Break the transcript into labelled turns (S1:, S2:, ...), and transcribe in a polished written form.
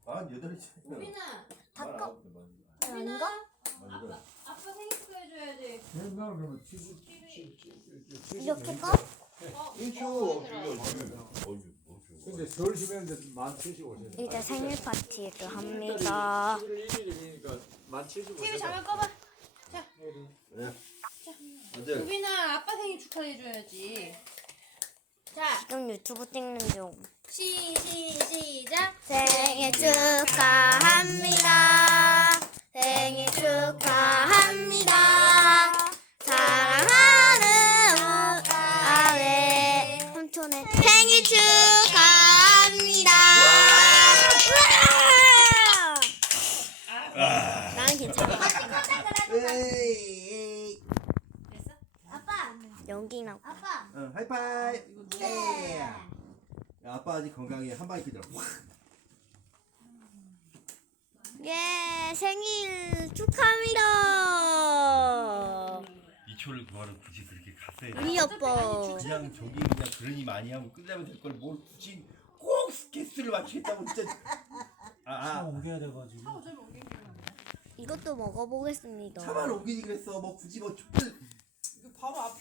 S1: 48이.
S2: 우빈아,
S3: 닦아.
S2: 우빈아,
S3: 이거?
S2: 아빠 생일 축하해줘야지.
S4: 나 그러면
S3: 이렇게 꺼?
S1: 인추.
S4: 근데 서울 시민인데 1075세네.
S3: 이제 생일 파티를 합니다.
S4: 11월 1일이니까 1075세.
S2: TV 잠깐 꺼봐.
S1: 네. 아들.
S2: 우빈아, 아빠 생일 축하해줘야지. 자,
S3: 지금 유튜브 찍는 중.
S2: 시작.
S3: 생일 축하합니다. 생일 축하합니다. 사랑하는 아내 삼촌의 생일 축하합니다. 나는 괜찮아.
S1: 에이.
S2: 됐어?
S3: 아빠. 연기나.
S2: 아빠.
S1: 응, 하이파이브. 예. 야, 아빠 아직 건강해. 한 방에 끄자.
S3: 예, 생일 축하합니다.
S5: 이초를 구하러 굳이 그렇게 갔어야 돼.
S3: 우리 아빠.
S5: 그냥 저기 그냥 그러니 많이 하고 끝나면 될 걸 뭘 굳이 꼭 개수를 맞추겠다고 진짜.
S6: 옮겨야 돼가지고.
S2: 어차피 옮긴 게 아니야.
S3: 이것도 먹어보겠습니다.
S1: 차만 옮기지 그랬어. 뭐 굳이 뭐 촛불.
S2: 이거 바로 앞.